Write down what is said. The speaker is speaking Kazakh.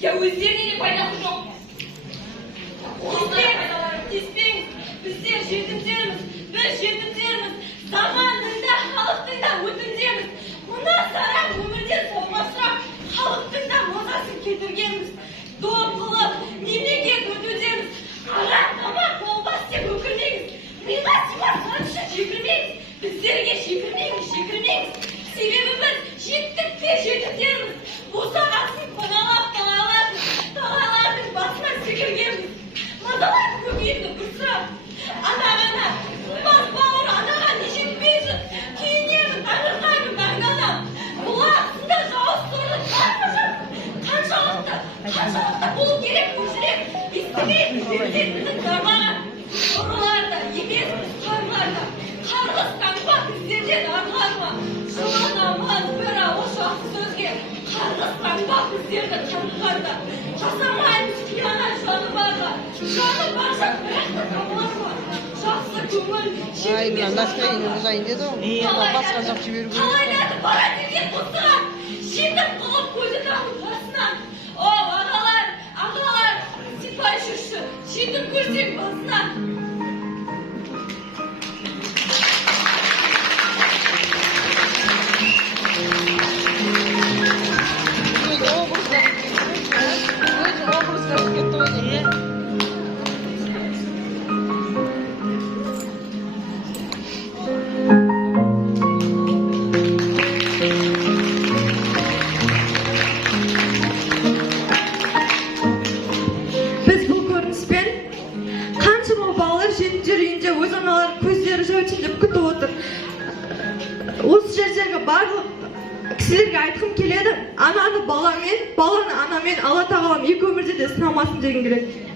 Я өздеріне пайдасы жоқ. Біздер жетімдерміз, біз жетімдерміз. Заманында халықтың да өтіндеміз. Мына сарам өмірден солмасырақ халықтың да мазасын кетіргенбіз. Доп қылып, мемлекет өтудеміз. Арам тамақ болмас деп өкірмеңіз. Миға симас қанша жекірмеңіз. Біздерге жекірмеңіз. Себебі біз жеттік те жетімдерміз. Босағасын паналап талалардың басына секіргенбіз. Мазалап көкейімді бұрсырап. Ана, бас бауыр анаға не жетпейсің. Кейінемін, таңырқаймын. Бұлақсында жауыз сорлы қаншалықты болу керек көшірек. Естімейді біздің жармаған. Ұрыларда, емеспіз қарыларда. Қарғыс таңба біздерден арғарма. Жылы намаз бір ауыз жақсы сөзге. Қарғыс таңба біздерді қаңғарда. Жасамаймыз қиянат жаны барға. Жаны барша бірақ та табылар ма? Жақсы көңіл қалайлады бара деген қосыған. Жетім қылып көзі тағып басынан. О, ағалар, сипай жүрші. Жетім көрсең басынан. Осы жердегі барлық кісілерге айтқым келеді, ананы баламен, баланы анамен Алла тағалам екі өмірде де сынамасын деген келеді.